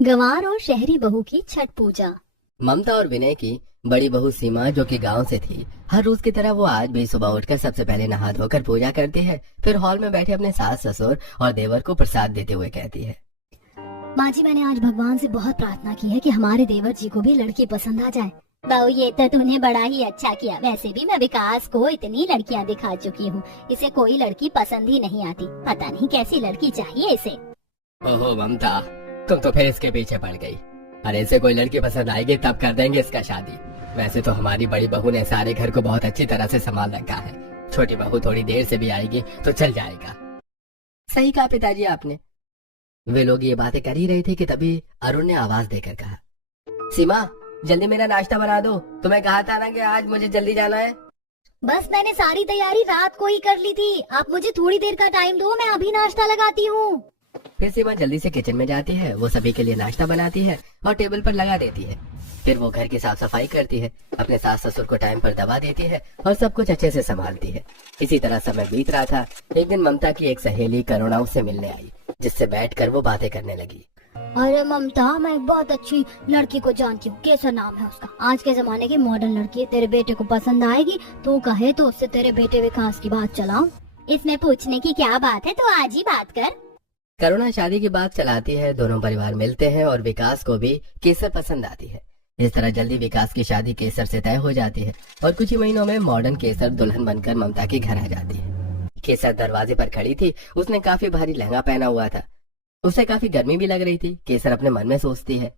गंवार और शहरी बहू की छठ पूजा। ममता और विनय की बड़ी बहू सीमा, जो कि गांव से थी, हर रोज की तरह वो आज भी सुबह उठकर सबसे पहले नहा धोकर पूजा करती है। फिर हॉल में बैठे अपने सास ससुर और देवर को प्रसाद देते हुए कहती है, माँ जी, मैंने आज भगवान से बहुत प्रार्थना की है कि हमारे देवर जी को भी लड़की पसंद आ जाए। बहू, ये तो तूने बड़ा ही अच्छा किया। वैसे भी मैं विकास को इतनी लड़कियाँ दिखा चुकी हूँ, इसे कोई लड़की पसंद ही नहीं आती। पता नहीं कैसी लड़की चाहिए इसे। ओहो ममता, तुम तो फिर इसके पीछे पड़ गई। अरे इसे कोई लड़की पसंद आएगी तब कर देंगे इसका शादी। वैसे तो हमारी बड़ी बहू ने सारे घर को बहुत अच्छी तरह से संभाल रखा है। छोटी बहू थोड़ी देर से भी आएगी तो चल जाएगा। सही कहा पिताजी आपने। वे लोग ये बातें कर ही रहे थे कि तभी अरुण ने आवाज देकर कहा, सीमा, जल्दी मेरा नाश्ता बना दो। तुम्हें कहा था ना कि आज मुझे जल्दी जाना है। बस मैंने सारी तैयारी रात को ही कर ली थी। आप मुझे थोड़ी देर का टाइम दो, मैं अभी नाश्ता लगाती हूँ। फिर सीमा जल्दी से किचन में जाती है। वो सभी के लिए नाश्ता बनाती है और टेबल पर लगा देती है। फिर वो घर की साफ सफाई करती है, अपने सास ससुर को टाइम पर दवा देती है और सब कुछ अच्छे से संभालती है। इसी तरह समय बीत रहा था। एक दिन ममता की एक सहेली करुणा उससे मिलने आई, जिससे बैठकर वो बातें करने लगी। अरे ममता, मैं एक बहुत अच्छी लड़की को जानती हूँ। कैसा नाम है उसका? आज के जमाने की मॉडर्न लड़की है। तेरे बेटे को पसंद आएगी तो कहे तो उससे तेरे बेटे विकास की बात चलाऊं। इसमें पूछने की क्या बात है, तो आज ही बात कर। करुणा शादी की बात चलाती है। दोनों परिवार मिलते हैं और विकास को भी केसर पसंद आती है। इस तरह जल्दी विकास की शादी केसर से तय हो जाती है और कुछ ही महीनों में मॉडर्न केसर दुल्हन बनकर ममता के घर आ जाती है। केसर दरवाजे पर खड़ी थी। उसने काफी भारी लहंगा पहना हुआ था। उसे काफी गर्मी भी लग रही थी। केसर अपने मन में सोचती है,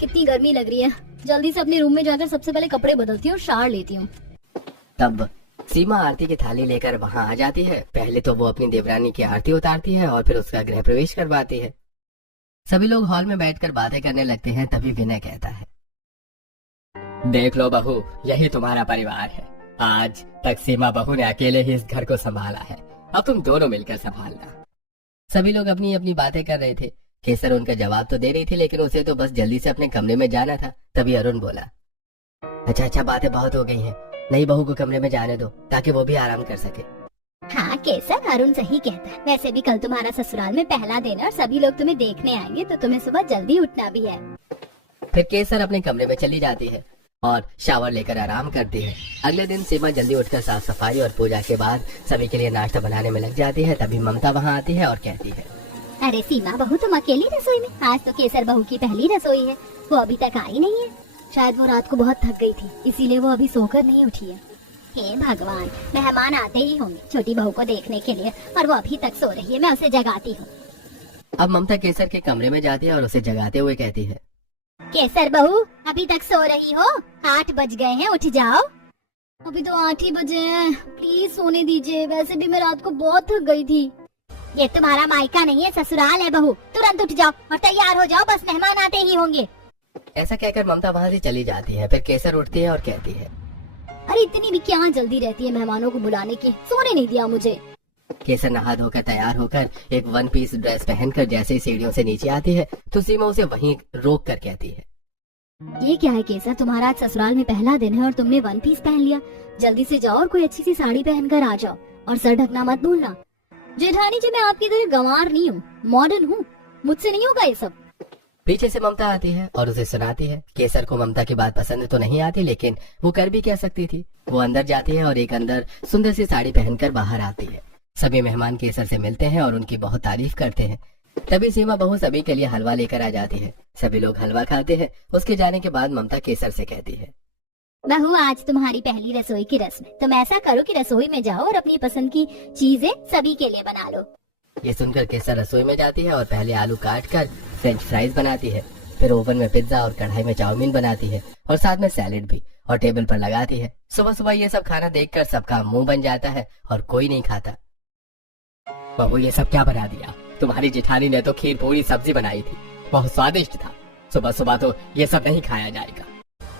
कितनी गर्मी लग रही है, जल्दी से अपने रूम में जाकर सबसे पहले कपड़े बदलती हूँ और शावर लेती हूँ। तब सीमा आरती की थाली लेकर वहां आ जाती है। पहले तो वो अपनी देवरानी की आरती उतारती है और फिर उसका गृह प्रवेश करवाती है। सभी लोग हॉल में बैठकर बातें करने लगते हैं। तभी विनय कहता है, देख लो बहू, यही तुम्हारा परिवार है। आज तक सीमा बहू ने अकेले ही इस घर को संभाला है, अब तुम दोनों मिलकर संभालना। सभी लोग अपनी अपनी बातें कर रहे थे। केसर उनका जवाब तो दे रही थी, लेकिन उसे तो बस जल्दी से अपने कमरे में जाना था। तभी अरुण बोला, अच्छा, बातें बहुत हो गई हैं। नई बहू को कमरे में जाने दो ताकि वो भी आराम कर सके। हाँ केसर, अरुण सही कहता है। वैसे भी कल तुम्हारा ससुराल में पहला दिन है और सभी लोग तुम्हें देखने आएंगे, तो तुम्हें सुबह जल्दी उठना भी है। फिर केसर अपने कमरे में चली जाती है और शावर लेकर आराम करती है। अगले दिन सीमा जल्दी उठकर साफ सफाई और पूजा के बाद सभी के लिए नाश्ता बनाने में लग जाती है। तभी ममता वहाँ आती है और कहती है, अरे सीमा बहू, तुम अकेली रसोई में? आज तो केसर बहू की पहली रसोई है, वो अभी तक आई नहीं है। शायद वो रात को बहुत थक गई थी, इसीलिए वो अभी सोकर नहीं उठी है। हे भगवान, मेहमान आते ही होंगे छोटी बहू को देखने के लिए और वो अभी तक सो रही है। मैं उसे जगाती हूँ। अब ममता केसर के कमरे में जाती है और उसे जगाते हुए कहती है, केसर बहू, अभी तक सो रही हो? 8 बज गए हैं, उठ जाओ। अभी तो 8 ही बजे हैं, प्लीज सोने दीजिए। वैसे भी मैं रात को बहुत थक गई थी। ये तुम्हारा मायका नहीं है, ससुराल है बहू। तुरंत उठ जाओ और तैयार हो जाओ, बस मेहमान आते ही होंगे। ऐसा कहकर ममता वहाँ से चली जाती है। फिर केसर उठती है और कहती है, अरे इतनी भी क्या जल्दी रहती है मेहमानों को बुलाने की? सोने नहीं दिया मुझे। केसर नहा धोकर तैयार होकर एक 1 पीस ड्रेस पहनकर जैसे ही सीढ़ियों से नीचे आती है तो सीमा उसे वहीं रोक कर कहती है, ये क्या है केसर, तुम्हारा आज ससुराल में पहला दिन है और तुमने 1 पीस पहन लिया। जल्दी से जाओ और कोई अच्छी सी साड़ी पहनकर आ जाओ और सर ढकना मत भूलना। जेठानी जी, मैं आपकी तरह गंवार नहीं हूँ, मॉडर्न हूँ, मुझसे नहीं होगा ये सब। पीछे से ममता आती है और उसे सुनाती है। केसर को ममता की बात पसंद तो नहीं आती, लेकिन वो कर भी क्या सकती थी। वो अंदर जाती है और एक अंदर सुंदर सी साड़ी पहनकर बाहर आती है। सभी मेहमान केसर से मिलते हैं और उनकी बहुत तारीफ करते हैं। तभी सीमा बहू सभी के लिए हलवा लेकर आ जाती है। सभी लोग हलवा खाते हैं। उसके जाने के बाद ममता केसर से कहती है, बहू, आज तुम्हारी पहली रसोई की रस्म है। तुम ऐसा करो कि रसोई में जाओ और अपनी पसंद की चीजें सभी के लिए बना लो। ये सुनकर केसर रसोई में जाती है और पहले आलू काट कर फ्रेंच फ्राइज बनाती है। फिर ओवन में पिज्जा और कढ़ाई में चाउमीन बनाती है और साथ में सैलेड भी, और टेबल पर लगाती है। सुबह सुबह ये सब खाना देखकर सबका मुंह बन जाता है और कोई नहीं खाता। बहू, ये सब क्या बना दिया? तुम्हारी जेठानी ने तो खीर पूरी सब्जी बनाई थी, बहुत स्वादिष्ट था। सुबह सुबह तो ये सब नहीं खाया जाएगा।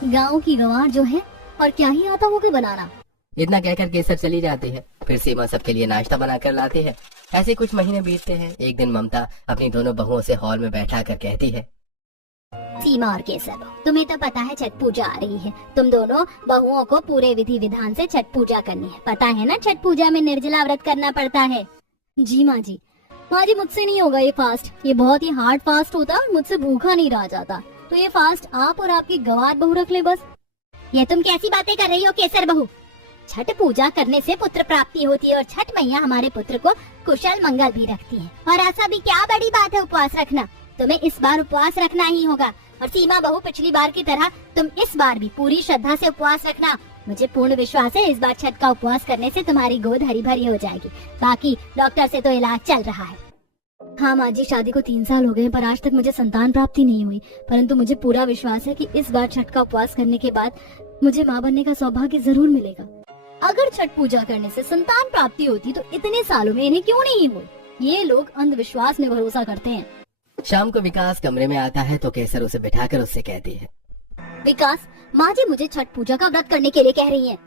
गाँव की गंवार जो है, और क्या ही आता होगा बनाना। इतना कहकर केसर चली जाती है। फिर सीमा सबके लिए नाश्ता बनाकर लाती है। ऐसे कुछ महीने बीतते हैं। एक दिन ममता अपनी दोनों बहुओं से हॉल में बैठा कर कहती है, सीमा और केसर, तुम्हें तो पता है छठ पूजा आ रही है। तुम दोनों बहुओं को पूरे विधि विधान से छठ पूजा करनी है। पता है ना, छठ पूजा में निर्जला व्रत करना पड़ता है। जी माँ जी, माँ जी मुझसे नहीं होगा ये फास्ट, ये बहुत ही हार्ड फास्ट होता है और मुझसे भूखा नहीं रहा जाता, तो ये फास्ट आप और आपकी गंवार बहू रख ले बस। ये तुम कैसी बातें कर रही हो केसर बहू? छठ पूजा करने से पुत्र प्राप्ति होती है और छठ मैया हमारे पुत्र को कुशल मंगल भी रखती है। और ऐसा भी क्या बड़ी बात है उपवास रखना, तुम्हें इस बार उपवास रखना ही होगा। और सीमा बहू पिछली बार की तरह तुम इस बार भी पूरी श्रद्धा से उपवास रखना। मुझे पूर्ण विश्वास है इस बार छठ का उपवास करने से तुम्हारी गोद हरी भरी हो जाएगी। बाकी डॉक्टर से तो इलाज चल रहा है। हाँ माँ जी, शादी को 3 साल हो गए पर आज तक मुझे संतान प्राप्ति नहीं हुई, परंतु मुझे पूरा विश्वास है कि इस बार छठ का उपवास करने के बाद मुझे माँ बनने का सौभाग्य जरूर मिलेगा। अगर छठ पूजा करने से संतान प्राप्ति होती तो इतने सालों में इन्हें क्यों नहीं हुई? ये लोग अंधविश्वास में भरोसा करते हैं। शाम को विकास कमरे में आता है तो केसर उसे बिठाकर उससे कहती है, विकास, माँ जी मुझे छठ पूजा का व्रत करने के लिए कह रही हैं।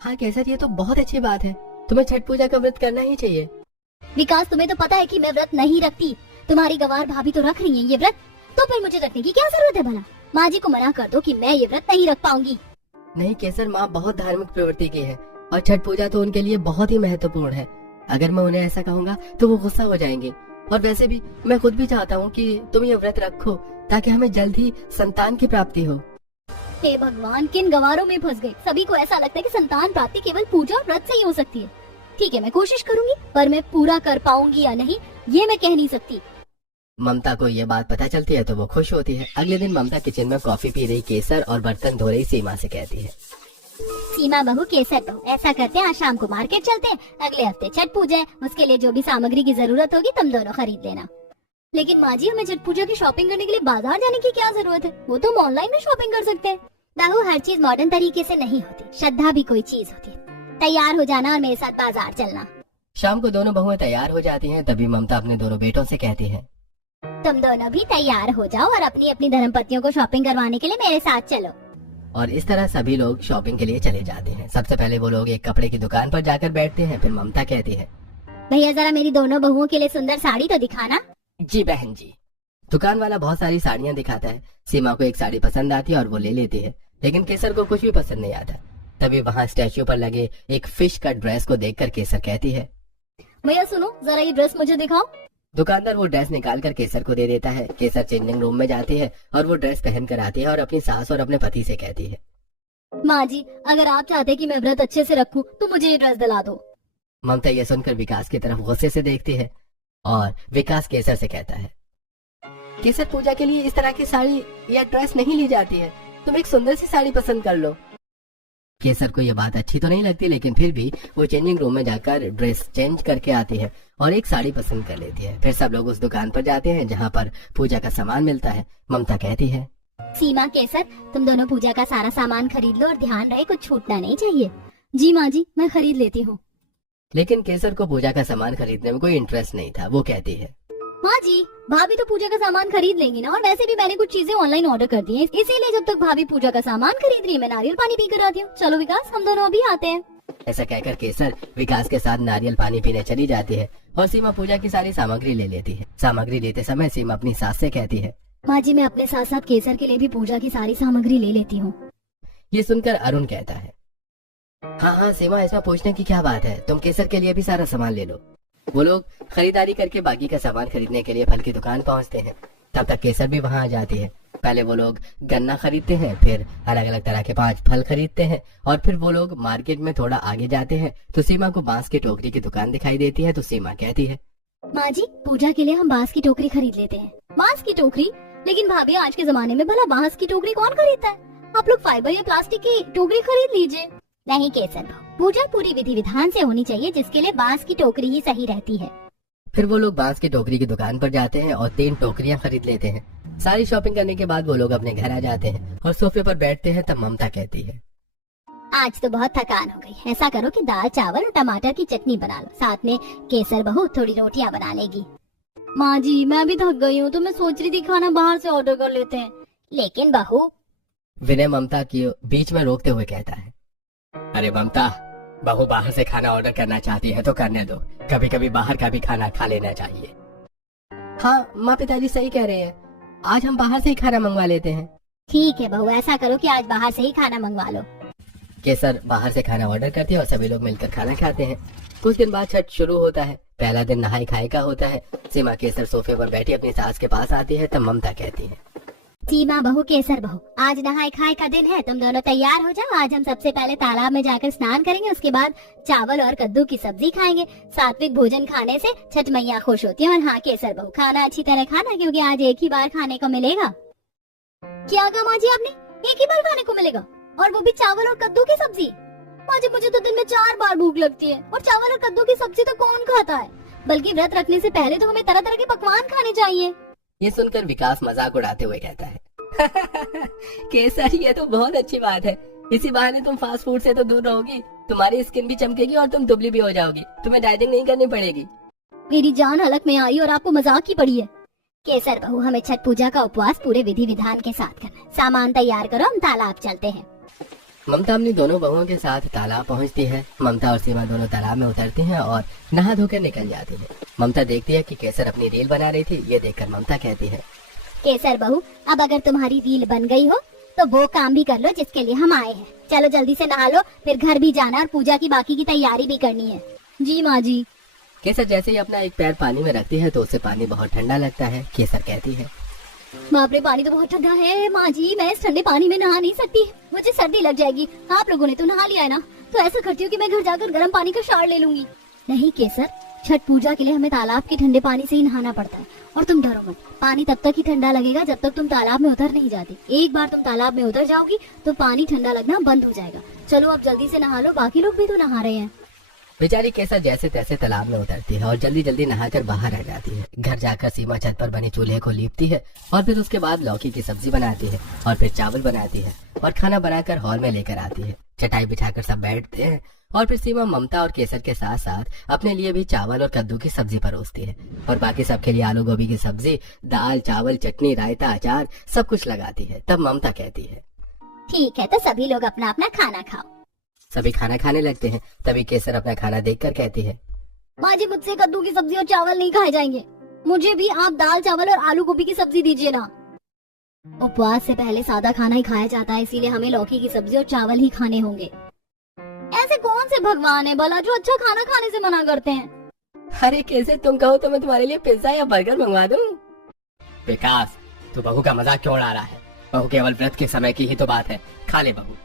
हाँ केसर, ये तो बहुत अच्छी बात है, तुम्हें छठ पूजा का व्रत करना ही चाहिए। विकास, तुम्हें तो पता है कि मैं व्रत नहीं रखती, तुम्हारी गंवार भाभी तो रख रही है ये व्रत, तो फिर मुझे रखने की क्या जरूरत है भला? माँ जी को मना कर दो कि मैं ये व्रत नहीं रख पाऊंगी। नहीं केसर, माँ बहुत धार्मिक प्रवृत्ति की है और छठ पूजा तो उनके लिए बहुत ही महत्वपूर्ण है। अगर मैं उन्हें ऐसा कहूँगा तो वो गुस्सा हो जाएंगे। और वैसे भी मैं खुद भी चाहता हूँ कि तुम ये व्रत रखो ताकि हमें जल्द ही संतान की प्राप्ति हो। हे भगवान, किन गंवारों में फंस गए। सभी को ऐसा लगता है कि संतान प्राप्ति केवल पूजा और व्रत से ही हो सकती है। ठीक है, मैं कोशिश करूंगी, पर मैं पूरा कर पाऊंगी या नहीं ये मैं कह नहीं सकती। ममता को ये बात पता चलती है तो वो खुश होती है। अगले दिन ममता किचन में कॉफी पी रही केसर और बर्तन धो रही सीमा से कहती है, सीमा बहू, केसर बहू, ऐसा करते हैं आज शाम को मार्केट चलते हैं। अगले हफ्ते छठ पूजा है, उसके लिए जो भी सामग्री की जरूरत होगी तुम दोनों खरीद लेना। लेकिन माँ जी, हमें छठ पूजा की शॉपिंग करने के लिए बाजार जाने की क्या जरूरत है? वो तो हम ऑनलाइन में शॉपिंग कर सकते हैं। बहू, हर चीज मॉडर्न तरीके से नहीं होती, श्रद्धा भी कोई चीज होती है। तैयार हो जाना और मेरे साथ बाजार चलना। शाम को दोनों बहुएं तैयार हो जाती हैं। तभी ममता अपने दोनों बेटों से कहती है, तुम दोनों भी तैयार हो जाओ और अपनी अपनी धर्मपत्नियों को शॉपिंग करवाने के लिए मेरे साथ चलो। और इस तरह सभी लोग शॉपिंग के लिए चले जाते हैं। सबसे पहले वो लोग एक कपड़े की दुकान पर जाकर बैठते हैं। फिर ममता कहती है, भैया जरा मेरी दोनों बहुओं के लिए सुंदर साड़ी तो दिखाना। जी बहन जी। दुकान वाला बहुत सारी साड़ियाँ दिखाता है। सीमा को एक साड़ी पसंद आती है और वो ले लेती है, लेकिन केसर को कुछ भी पसंद नहीं आता। तभी वहाँ स्टैच्यू पर लगे एक फिश कट ड्रेस को देखकर केसर कहती है, भैया सुनो, जरा ये ड्रेस मुझे दिखाओ। दुकानदार वो ड्रेस निकाल कर केसर को दे देता है। केसर चेंजिंग रूम में जाती है और वो ड्रेस पहन कर आती है और अपनी सास और अपने पति से कहती है, माँ जी, अगर आप चाहते हैं कि मैं व्रत अच्छे से रखूं तो मुझे ये ड्रेस दिला दो। ममता ये सुनकर विकास की तरफ गुस्से से देखती है और विकास केसर से कहता है, केसर, पूजा के लिए इस तरह की साड़ी या ड्रेस नहीं ली जाती है, तुम एक सुंदर सी साड़ी पसंद कर लो। केसर को ये बात अच्छी तो नहीं लगती, लेकिन फिर भी वो चेंजिंग रूम में जाकर ड्रेस चेंज करके आती है और एक साड़ी पसंद कर लेती है। फिर सब लोग उस दुकान पर जाते हैं जहाँ पर पूजा का सामान मिलता है। ममता कहती है, सीमा, केसर, तुम दोनों पूजा का सारा सामान खरीद लो और ध्यान रहे कुछ छूटना नहीं चाहिए। जी माँ जी, मैं खरीद लेती हूँ। लेकिन केसर को पूजा का सामान खरीदने में कोई इंटरेस्ट नहीं था। वो कहती है, माँ जी, भाभी तो पूजा का सामान खरीद लेंगी ना, और वैसे भी मैंने कुछ चीजें ऑनलाइन ऑर्डर कर दी हैं, इसीलिए जब तक भाभी पूजा का सामान खरीद रही है मैं नारियल पानी पी कर आती हूँ। चलो विकास, हम दोनों अभी आते हैं। ऐसा कहकर केसर विकास के साथ नारियल पानी पीने चली जाती है और सीमा पूजा की सारी सामग्री ले लेती है। सामग्री लेते समय सीमा अपनी सास से कहती है, माँ जी, मैं अपने साथ साथ केसर के लिए भी पूजा की सारी सामग्री ले लेती हूँ। ये सुनकर अरुण कहता है, हाँ सीमा, इसमें पूछने की क्या बात है, तुम केसर के लिए भी सारा सामान ले लो। वो लोग खरीदारी करके बाकी का सामान खरीदने के लिए फल की दुकान पहुंचते हैं। तब तक केसर भी वहां आ जाती है। पहले वो लोग गन्ना खरीदते हैं, फिर अलग अलग तरह के 5 फल खरीदते हैं और फिर वो लोग मार्केट में थोड़ा आगे जाते हैं तो सीमा को बांस की टोकरी की दुकान दिखाई देती है। तो सीमा कहती है, माँ जी, पूजा के लिए हम बांस की टोकरी खरीद लेते हैं। बांस की टोकरी? लेकिन भाभी, आज के जमाने में भला बांस की टोकरी कौन खरीदता है? आप लोग फाइबर या प्लास्टिक की टोकरी खरीद लीजिए। नहीं केसर, पूजा पूरी विधि विधान से होनी चाहिए, जिसके लिए बांस की टोकरी ही सही रहती है। फिर वो लोग बांस की टोकरी की दुकान पर जाते हैं और 3 टोकरियां खरीद लेते हैं। सारी शॉपिंग करने के बाद वो लोग अपने घर आ जाते हैं और सोफे पर बैठते हैं। तब ममता कहती है, आज तो बहुत थकान हो गई, ऐसा करो कि दाल चावल और टमाटर की चटनी बना लो, साथ में केसर बहू थोड़ी रोटियां बना लेगी। माँ जी, मैं भी थक गई हूँ, तो मैं सोच रही थी खाना बाहर से ऑर्डर कर लेते हैं। लेकिन बहू, विनय ममता की बीच में रोकते हुए कहता है, अरे ममता, बहू बाहर से खाना ऑर्डर करना चाहती है तो करने दो, कभी कभी बाहर का भी खाना खा लेना चाहिए। हाँ माँ, पिताजी सही कह रहे हैं, आज हम बाहर से ही खाना मंगवा लेते हैं। ठीक है बहू, ऐसा करो कि आज बाहर से ही खाना मंगवा लो। केसर बाहर से खाना ऑर्डर करती है और सभी लोग मिलकर खाना खाते हैं। कुछ दिन बाद छठ शुरू होता है। पहला दिन नहाई खाई का होता है। सीमा केसर सोफे पर बैठी अपनी सास के पास आती है, तब ममता कहती है, सीमा बहू, केसर बहू, आज नहाय खाए का दिन है, तुम दोनों तैयार हो जाओ। आज हम सबसे पहले तालाब में जाकर स्नान करेंगे, उसके बाद चावल और कद्दू की सब्जी खाएंगे। सात्विक भोजन खाने से छठ मैया खुश होती है। और हाँ केसर बहू, खाना अच्छी तरह खाना, क्योंकि आज एक ही बार खाने को मिलेगा। क्या कहा माँ जी आपने? एक ही बार खाने को मिलेगा, और वो भी चावल और कद्दू की सब्जी? माँ जी, मुझे तो दिन में 4 बार भूख लगती है, और चावल और कद्दू की सब्जी तो कौन खाता है? बल्कि व्रत रखने से पहले तो हमें तरह तरह के पकवान खाने चाहिए। ये सुनकर विकास मजाक उड़ाते हुए कहता है, केसर, ये तो बहुत अच्छी बात है। इसी बहाने तुम फास्ट फूड से तो दूर रहोगी, तुम्हारी स्किन भी चमकेगी और तुम दुबली भी हो जाओगी। तुम्हें डाइटिंग नहीं करनी पड़ेगी। मेरी जान हलक में आई और आपको मजाक की पड़ी है। केसर बहू, हमें छठ पूजा का उपवास पूरे विधि विधान के साथ करना है। सामान तैयार करो, हम तालाब चलते हैं। ममता अपनी दोनों बहुओं के साथ तालाब पहुंचती है। ममता और सीमा दोनों तालाब में उतरती हैं और नहा धोकर निकल जाती है। ममता देखती है कि केसर अपनी रील बना रही थी। ये देखकर ममता कहती है, केसर बहू, अब अगर तुम्हारी रील बन गई हो तो वो काम भी कर लो जिसके लिए हम आए हैं। चलो जल्दी से नहा लो, फिर घर भी जाना और पूजा की बाकी की तैयारी भी करनी है। जी माँ जी। केसर जैसे ही अपना एक पैर पानी में रखती है तो उसे पानी बहुत ठंडा लगता है। केसर कहती है, बाप रे, पानी तो बहुत ठंडा है माँ जी, मैं इस ठंडे पानी में नहा नहीं सकती, मुझे सर्दी लग जाएगी। आप लोगों ने तो नहा लिया है ना, तो ऐसा करती हूँ कि मैं घर जाकर गर्म पानी का शावर ले लूंगी। नहीं केसर, छठ पूजा के लिए हमें तालाब के ठंडे पानी से ही नहाना पड़ता है। और तुम डरो मत, पानी तब तक ही ठंडा लगेगा जब तक तुम तालाब में उतर नहीं जाती। एक बार तुम तालाब में उतर जाओगी तो पानी ठंडा लगना बंद हो जाएगा। चलो अब जल्दी से नहा लो, बाकी लोग भी तो नहा रहे हैं। बेचारी केसर जैसे तैसे तालाब में उतरती है और जल्दी जल्दी नहाकर बाहर आ जाती है। घर जाकर सीमा छत पर बने चूल्हे को लीपती है और फिर उसके बाद लौकी की सब्जी बनाती है और फिर चावल बनाती है और खाना बनाकर हॉल में लेकर आती है। चटाई बिछाकर सब बैठते हैं और फिर सीमा ममता और केसर के साथ साथ अपने लिए भी चावल और कद्दू की सब्जी परोसती है और बाकी सबके लिए आलू गोभी की सब्जी, दाल, चावल, चटनी, रायता, अचार सब कुछ लगाती है। तब ममता कहती है, ठीक है, तो सभी लोग अपना अपना खाना खाओ। सभी खाना खाने लगते हैं। तभी केसर अपना खाना देखकर कहती है, माँ जी, मुझसे कद्दू की सब्जी और चावल नहीं खाए जाएंगे, मुझे भी आप दाल, चावल और आलू गोभी की सब्जी दीजिए ना। उपवास से पहले सादा खाना ही खाया जाता है, इसीलिए हमें लौकी की सब्जी और चावल ही खाने होंगे। ऐसे कौन से भगवान है भला जो अच्छा खाना खाने से मना करते हैं? अरे केसर, तुम कहो तो मैं तुम्हारे लिए पिज्जा या बर्गर मंगवा दूं। विकास, तू बहू का मजाक क्यों उड़ा रहा है? बहू केवल व्रत के समय की ही तो बात है, खा ले बहू।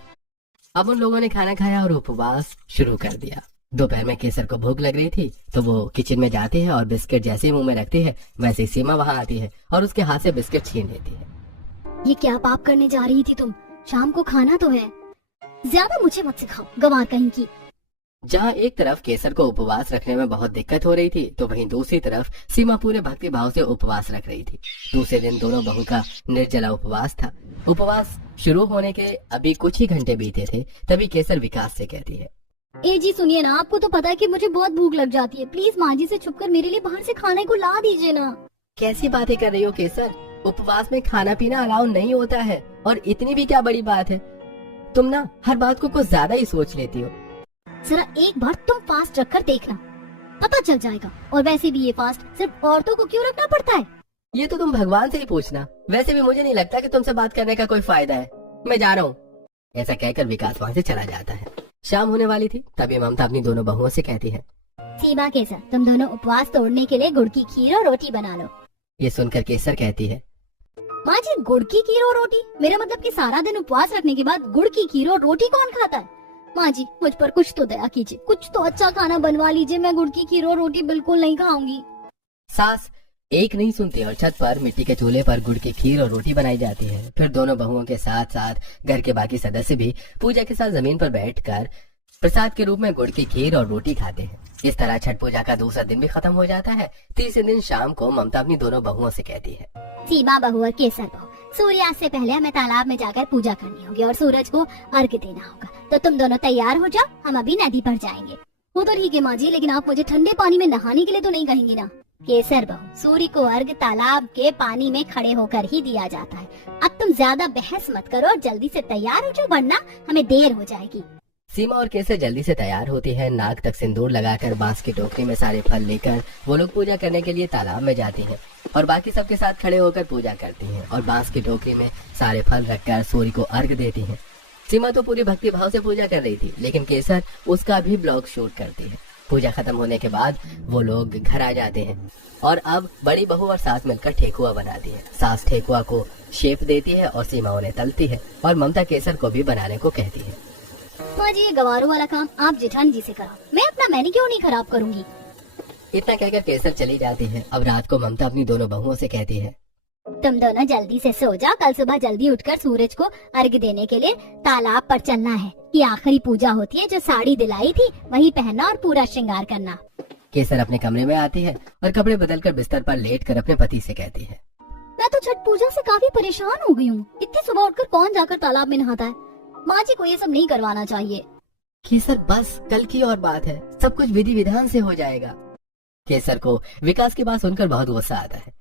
अब उन लोगों ने खाना खाया और उपवास शुरू कर दिया। दोपहर में केसर को भूख लग रही थी तो वो किचन में जाती है और बिस्किट जैसे ही मुंह में रखती है वैसे ही सीमा वहाँ आती है और उसके हाथ से बिस्किट छीन लेती है। ये क्या पाप करने जा रही थी तुम? शाम को खाना तो है, ज्यादा मुझे मत सिखाओ, गंवार कहीं की। जहाँ एक तरफ केसर को उपवास रखने में बहुत दिक्कत हो रही थी तो वहीं दूसरी तरफ सीमा पूरे भक्ति भाव से उपवास रख रही थी। दूसरे दिन दोनों बहू का निर्जला उपवास था। उपवास शुरू होने के अभी कुछ ही घंटे बीते थे तभी केसर विकास से कहती है, ए जी सुनिए ना, आपको तो पता है कि मुझे बहुत भूख लग जाती है, प्लीज माँ जी से छुपकर मेरे लिए बाहर से खाने को ला दीजिए ना। कैसी बातें कर रही हो केसर? उपवास में खाना पीना अलाउ नहीं होता है और इतनी भी क्या बड़ी बात है? तुम ना हर बात को कुछ ज्यादा ही सोच लेती हो। जरा एक बार तुम फास्ट रखकर देखना, पता चल जाएगा। और वैसे भी ये फास्ट सिर्फ औरतों को क्यों रखना पड़ता है? ये तो तुम भगवान से ही पूछना। वैसे भी मुझे नहीं लगता कि तुमसे बात करने का कोई फायदा है, मैं जा रहा हूँ। ऐसा कहकर विकास वहाँ से चला जाता है। शाम होने वाली थी तभी ममता अपनी दोनों बहुओं से कहती है, सीमा केसर, तुम दोनों उपवास तोड़ने के लिए गुड़ की खीर और रोटी बना लो। ये सुनकर केसर कहती है, माँ जी, गुड़ की खीर और रोटी? मेरा मतलब कि सारा दिन उपवास रखने के बाद गुड़ की खीर और रोटी कौन खाता है? माँ जी, मुझ पर कुछ तो दया कीजिए, कुछ तो अच्छा खाना बनवा लीजिए, मैं गुड़ की खीर और रोटी बिल्कुल नहीं खाऊंगी। सास एक नहीं सुनती और छत पर मिट्टी के चूल्हे पर गुड़ की खीर और रोटी बनाई जाती है। फिर दोनों बहुओं के साथ साथ घर के बाकी सदस्य भी पूजा के साथ जमीन पर बैठकर प्रसाद के रूप में गुड़ की खीर और रोटी खाते हैं। इस तरह छठ पूजा का दूसरा दिन भी खत्म हो जाता है। तीसरे दिन शाम को ममता अपनी दोनों बहुओं से कहती है, सीमा बहू और केसर बहू, सूर्यास्त से पहले हमें तालाब में जाकर पूजा करनी होगी और सूरज को अर्घ्य देना होगा, तो तुम दोनों तैयार हो जाओ, हम अभी नदी पर जाएंगे। वो तो ठीक है माँ जी, लेकिन आप मुझे ठंडे पानी में नहाने के लिए तो नहीं कहेंगी ना? केसर बहू, सूर्य को अर्घ्य तालाब के पानी में खड़े होकर ही दिया जाता है। अब तुम ज्यादा बहस मत करो और जल्दी से तैयार हो जाओ, वरना हमें देर हो जाएगी। सीमा और केसर जल्दी से तैयार होती है। नाक तक सिंदूर लगाकर बांस की टोकरी में सारे फल लेकर वो लोग पूजा करने के लिए तालाब में जाती हैं और बाकी सबके साथ खड़े होकर पूजा करती हैं और बांस की टोकरी में सारे फल रखकर सूर्य को अर्घ्य देती हैं। सीमा तो पूरी भक्ति भाव से पूजा कर रही थी, लेकिन केसर उसका भी ब्लॉग शूट करती है। पूजा खत्म होने के बाद वो लोग घर आ जाते हैं और अब बड़ी बहू और सास मिलकर ठेकुआ बनाती है। सास ठेकुआ को शेप देती है और सीमा उन्हें तलती है और ममता केसर को भी बनाने को कहती है। माँ जी, ये गवारों वाला काम आप जेठानी जी से कराओ, मैं अपना मैनिक्योर नहीं खराब करूंगी। इतना कहकर केसर चली जाती है। अब रात को ममता अपनी दोनों बहुओं से कहती है, तुम दोनों जल्दी से सो जाओ, कल सुबह जल्दी उठकर सूरज को अर्घ देने के लिए तालाब पर चलना है। ये आखिरी पूजा होती है, जो साड़ी दिलाई थी वही पहनना और पूरा श्रृंगार करना। केसर अपने कमरे में आती है और कपड़े बदलकर बिस्तर पर लेटकर अपने पति से कहती है, मैं तो छठ पूजा से काफी परेशान हो गई हूँ। इतनी सुबह उठकर कौन जाकर तालाब में नहाता है? माँ जी को ये सब नहीं करवाना चाहिए। केसर बस कल की और बात है, सब कुछ विधि विधान से हो जाएगा। केसर को विकास की बात सुनकर बहुत गुस्सा आता है,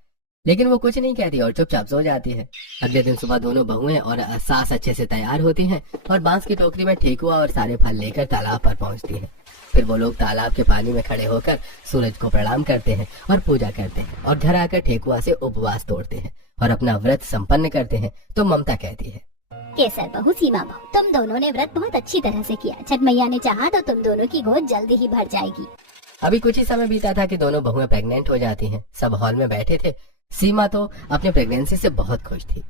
लेकिन वो कुछ नहीं कहती और चुपचाप सो जाती है। अगले दिन सुबह दोनों बहुएं और सास अच्छे से तैयार होती हैं और बांस की टोकरी में ठेकुआ और सारे फल लेकर तालाब पर पहुंचती हैं। फिर वो लोग तालाब के पानी में खड़े होकर सूरज को प्रणाम करते हैं और पूजा करते हैं और घर आकर ठेकुआ से उपवास तोड़ते हैं और अपना व्रत संपन्न करते हैं। तो ममता कहती है, केसर बहू, सीमा बहू, तुम दोनों ने व्रत बहुत अच्छी तरह से किया। छठ मैया ने चाहा तो तुम दोनों की गोद जल्दी ही भर जाएगी। अभी कुछ ही समय बीता था कि दोनों बहुएं प्रेग्नेंट हो जाती हैं। सब हॉल में बैठे थे। सीमा तो अपने प्रेगनेंसी से बहुत खुश थी।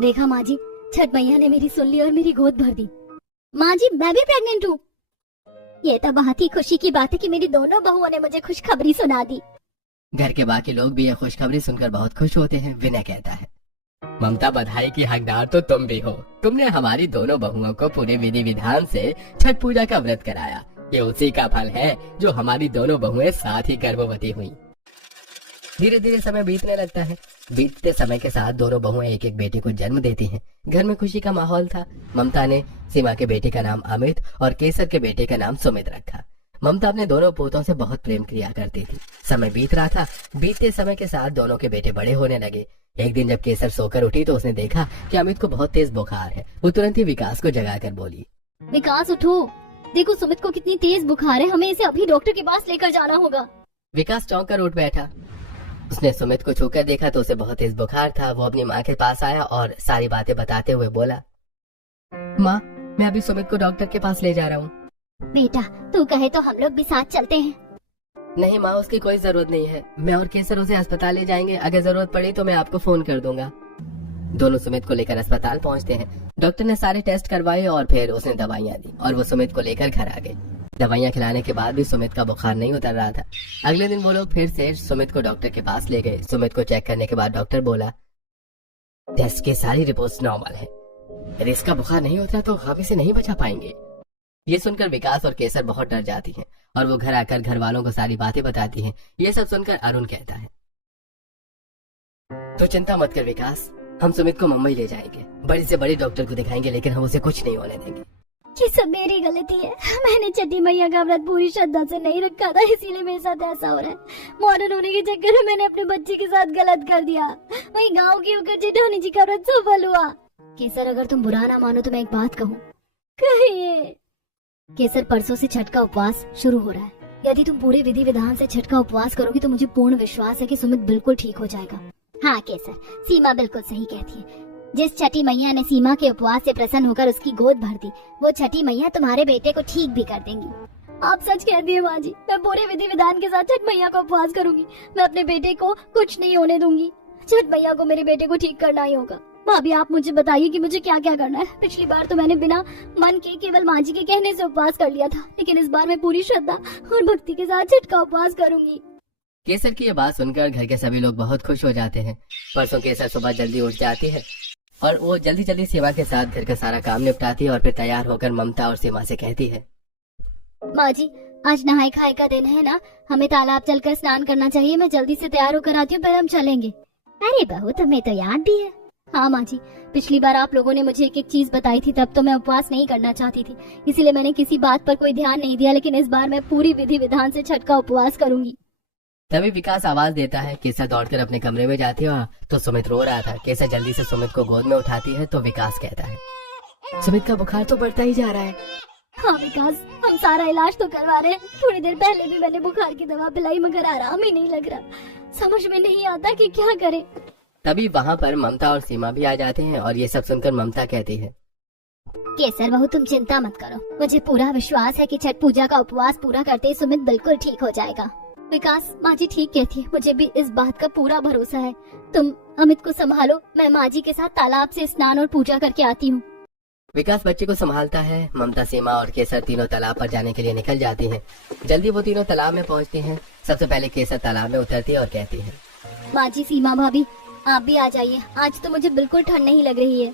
देखा माँ जी, छठ मैया ने मेरी सुन ली और मेरी गोद भर दी। माँ जी, मैं भी प्रेग्नेंट हूँ। ये तो बहुत ही खुशी की बात है कि मेरी दोनों बहुओं ने मुझे खुशखबरी सुना दी। घर के बाकी लोग भी ये खुशखबरी सुनकर बहुत खुश होते हैं। विनय कहता है, ममता, बधाई की हकदार तो तुम भी हो। तुमने हमारी दोनों बहुओं को पूरे विधि विधान से छठ पूजा का व्रत कराया। ये उसी का फल है जो हमारी दोनों बहुएं साथ ही गर्भवती हुई। धीरे धीरे समय बीतने लगता है। बीतते समय के साथ दोनों बहुएं एक एक बेटे को जन्म देती हैं। घर में खुशी का माहौल था। ममता ने सीमा के बेटे का नाम अमित और केसर के बेटे का नाम सुमित रखा। ममता अपने दोनों पोतों से बहुत प्रेम किया करती थी। समय बीत रहा था। बीतते समय के साथ दोनों के बेटे बड़े होने लगे। एक दिन जब केसर सोकर उठी तो उसने देखा कि अमित को बहुत तेज बुखार है। वो तुरंत ही विकास को जगाकर बोली, विकास उठो, देखो सुमित को कितनी तेज बुखार है, हमें इसे अभी डॉक्टर के पास लेकर जाना होगा। विकास चौंक कर उठ बैठा। उसने सुमित को छूकर देखा तो उसे बहुत तेज बुखार था। वो अपनी माँ के पास आया और सारी बातें बताते हुए बोला, माँ, मैं अभी सुमित को डॉक्टर के पास ले जा रहा हूँ। बेटा, तू कहे तो हम लोग भी साथ चलते हैं। नहीं माँ, उसकी कोई जरूरत नहीं है। मैं और केसर उसे अस्पताल ले जाएंगे। अगर जरूरत पड़ी तो मैं आपको फोन कर दूंगा। दोनों सुमित को लेकर अस्पताल पहुँचते हैं। डॉक्टर ने सारे टेस्ट करवाए और फिर उसने दवाइयाँ दी और वो सुमित को लेकर घर आ गई। दवाइयाँ खिलाने के बाद भी सुमित का बुखार नहीं उतर रहा था। अगले दिन वो लोग फिर से सुमित को डॉक्टर के पास ले गए। सुमित को चेक करने के बाद डॉक्टर बोला, टेस्ट की सारी रिपोर्ट्स नॉर्मल है। यदि इसका बुखार नहीं उतरा तो हम इसे नहीं बचा पाएंगे। ये सुनकर विकास और केसर बहुत डर जाती हैं और वो घर आकर घर वालों को सारी बातें बताती हैं। ये सब सुनकर अरुण कहता है, तो चिंता मत कर विकास, हम सुमित को मुंबई ले जाएंगे। बड़े से बड़े डॉक्टर को दिखाएंगे, लेकिन हम उसे कुछ नहीं होने देंगे। ये सब मेरी गलती है। मैंने छठी मैया का व्रत पूरी श्रद्धा से नहीं रखा था, इसीलिए मेरे साथ ऐसा हो रहा है। मॉडर्न होने के चक्कर में मैंने अपने बच्चे के साथ गलत कर दिया। वही गाँव की होकर जेठानी जी का व्रत सफल हुआ। केसर, अगर तुम बुरा ना मानो तो मैं एक बात कहूँ। कहिए। केसर, परसों से छठ का उपवास शुरू हो रहा है। यदि तुम पूरे विधि विधान से छठ का उपवास करोगी तो मुझे पूर्ण विश्वास है कि सुमित बिल्कुल ठीक हो जाएगा। हाँ केसर, सीमा बिल्कुल सही कहती है। जिस छठी मैया ने सीमा के उपवास से प्रसन्न होकर उसकी गोद भर दी, वो छठी मैया तुम्हारे बेटे को ठीक भी कर देंगी। आप सच कहती है माँ जी, मैं पूरे विधि विधान के साथ छठ मैया का उपवास करूंगी। मैं अपने बेटे को कुछ नहीं होने दूंगी। छठ मैया को मेरे बेटे को ठीक करना ही होगा। भाभी, आप मुझे बताइए कि मुझे क्या क्या करना है। पिछली बार तो मैंने बिना मन के केवल माँ जी के कहने से उपवास कर लिया था, लेकिन इस बार मैं पूरी श्रद्धा और भक्ति के साथ छठ का उपवास करूंगी। केसर की ये बात सुनकर घर के सभी लोग बहुत खुश हो जाते हैं। परसों केसर सुबह जल्दी उठ जाती है और वो जल्दी जल्दी सीमा के साथ घर का सारा काम निपटाती है और फिर तैयार होकर ममता और सीमा से कहती है, माँ जी, आज नहाए खाए का दिन है ना, हमें तालाब चलकर स्नान करना चाहिए। मैं जल्दी से तैयार होकर आती हूँ, फिर हम चलेंगे। अरे बहू, तुम्हें तो याद भी है। हाँ माँ जी, पिछली बार आप लोगों ने मुझे एक एक चीज बताई थी, तब तो मैं उपवास नहीं करना चाहती थी, इसीलिए मैंने किसी बात पर कोई ध्यान नहीं दिया। लेकिन इस बार मैं पूरी विधि विधान से छठ का उपवास करूंगी। तभी विकास आवाज देता है। केसर दौड़कर अपने कमरे में जाती है तो सुमित रो रहा था। केसर जल्दी से सुमित को गोद में उठाती है तो विकास कहता है, सुमित का बुखार तो बढ़ता ही जा रहा है। हाँ विकास, हम सारा इलाज तो करवा रहे हैं। थोड़ी देर पहले भी मैंने बुखार की दवा पिलाई, मगर आराम ही नहीं लग रहा। समझ में नहीं आता कि क्या करे। तभी वहाँ पर ममता और सीमा भी आ जाते हैं और ये सब सुनकर ममता कहती है, केसर बहू तुम चिंता मत करो, मुझे पूरा विश्वास है कि छठ पूजा का उपवास पूरा करते ही सुमित बिल्कुल ठीक हो जाएगा। विकास, माँ जी ठीक कहती है, मुझे भी इस बात का पूरा भरोसा है। तुम अमित को संभालो, मैं माँ जी के साथ तालाब से स्नान और पूजा करके आती हूँ। विकास बच्चे को संभालता है। ममता, सीमा और केसर तीनों तालाब पर जाने के लिए निकल जाती हैं। जल्दी वो तीनों तालाब में पहुंचती हैं। सबसे पहले केसर तालाब में उतरती है और कहती है, माँ जी, सीमा भाभी आप भी आ जाइए, आज तो मुझे बिल्कुल ठंड नहीं लग रही है।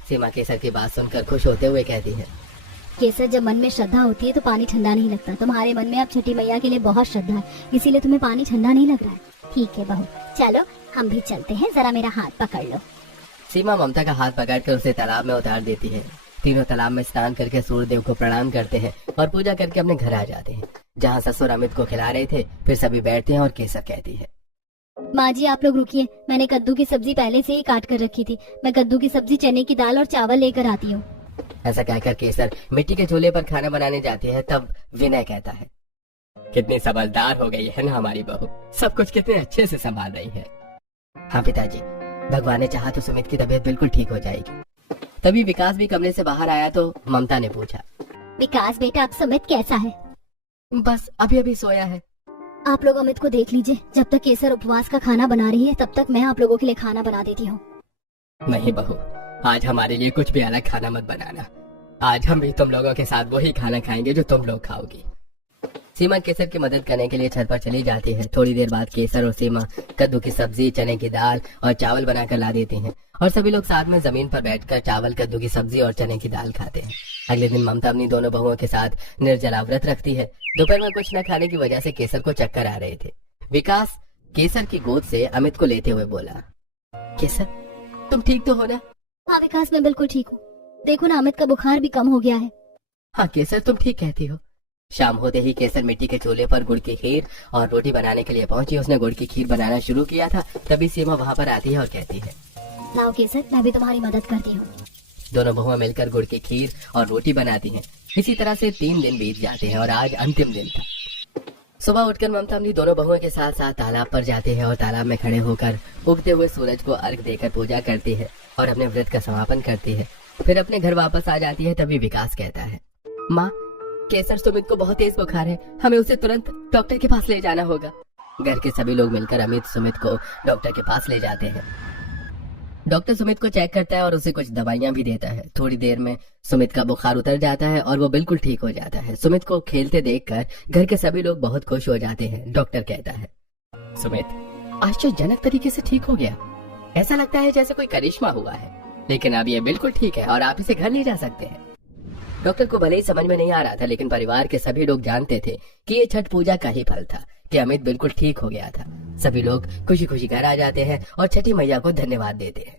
सीमा केसर की बात सुनकर खुश होते हुए कहती है, केसर, जब मन में श्रद्धा होती है तो पानी ठंडा नहीं लगता। तुम्हारे मन में अब छठी मैया के लिए बहुत श्रद्धा है, इसीलिए तुम्हें पानी ठंडा नहीं लग रहा है। ठीक है बहू, चलो हम भी चलते हैं, जरा मेरा हाथ पकड़ लो। सीमा ममता का हाथ पकड़कर उसे तालाब में उतार देती है। तीनों तालाब में स्नान करके सूर्यदेव को प्रणाम करते हैं और पूजा करके अपने घर आ जाते हैं, जहाँ ससुर अमित को खिला रहे थे। फिर सभी बैठते हैं और केसर कहती है, माँ जी आप लोग रुकिए, मैंने कद्दू की सब्जी पहले से ही काट कर रखी थी। मैं कद्दू की सब्जी, चने की दाल और चावल लेकर आती हूँ। ऐसा कहकर केसर मिट्टी के चूल्हे पर खाना बनाने जाती है। तब विनय कहता है, कितनी समझदार हो गई है ना हमारी बहू, सब कुछ कितने अच्छे से संभाल रही है। हाँ पिताजी, भगवान ने चाहा तो सुमित की तबीयत बिल्कुल ठीक हो जाएगी। तभी विकास भी कमरे से बाहर आया तो ममता ने पूछा, विकास बेटा, अब सुमित कैसा है? बस अभी अभी सोया है। आप लोग अमित को देख लीजिए, जब तक केसर उपवास का खाना बना रही है तब तक मैं आप लोगों के लिए खाना बना देती हूँ। नहीं बहू, आज हमारे लिए कुछ भी अलग खाना मत बनाना। आज हम भी तुम लोगों के साथ वही खाना खाएंगे जो तुम लोग खाओगी। सीमा केसर की मदद करने के लिए छत पर चली जाती है। थोड़ी देर बाद केसर और सीमा कद्दू की सब्जी, चने की दाल और चावल बनाकर ला देती हैं और सभी लोग साथ में जमीन पर बैठकर चावल, कद्दू की सब्जी और चने की दाल खाते हैं। अगले दिन ममता अपनी दोनों बहुओं के साथ निर्जला व्रत रखती है। दोपहर में कुछ न खाने की वजह से केसर को चक्कर आ रहे थे। विकास केसर की गोद से अमित को लेते हुए बोला, केसर तुम ठीक तो हो ना? हाँ विकास, मैं बिल्कुल ठीक हूँ। देखो ना, अमित का बुखार भी कम हो गया है। हाँ केसर, तुम ठीक कहती हो। शाम होते ही केसर मिट्टी के चूल्हे पर गुड़ की खीर और रोटी बनाने के लिए पहुंची। उसने गुड़ की खीर बनाना शुरू किया था, तभी सीमा वहाँ पर आती है और कहती है, लाओ केसर, मैं भी तुम्हारी मदद करती हूँ। दोनों बहुएं मिलकर गुड़ की खीर और रोटी बनाती हैं। इसी तरह से 3 दिन बीत जाते हैं और आज अंतिम दिन था। सुबह उठकर ममता अपनी दोनों बहुओं के साथ साथ तालाब पर जाते हैं और तालाब में खड़े होकर उगते हुए सूरज को अर्घ देकर पूजा करती है और अपने व्रत का समापन करती है। फिर अपने घर वापस आ जाती है। तभी विकास कहता है, माँ, केसर सुमित को बहुत तेज बुखार है, हमें उसे तुरंत डॉक्टर के पास ले जाना होगा। घर के सभी लोग मिलकर अमित सुमित को डॉक्टर के पास ले जाते हैं। डॉक्टर सुमित को चेक करता है और उसे कुछ दवाइयां भी देता है। थोड़ी देर में सुमित का बुखार उतर जाता है और वो बिल्कुल ठीक हो जाता है। सुमित को खेलते देखकर घर के सभी लोग बहुत खुश हो जाते हैं। डॉक्टर कहता है, सुमित आश्चर्यजनक तरीके से ठीक हो गया। ऐसा लगता है जैसे कोई करिश्मा हुआ है, लेकिन अब ये बिल्कुल ठीक है और आप इसे घर ले जा सकते हैं। डॉक्टर को भले ही समझ में नहीं आ रहा था, लेकिन परिवार के सभी लोग जानते थे कि ये छठ पूजा का ही फल था कि अमित बिल्कुल ठीक हो गया था। सभी लोग खुशी खुशी घर आ जाते हैं और छठी मैया को धन्यवाद देते हैं।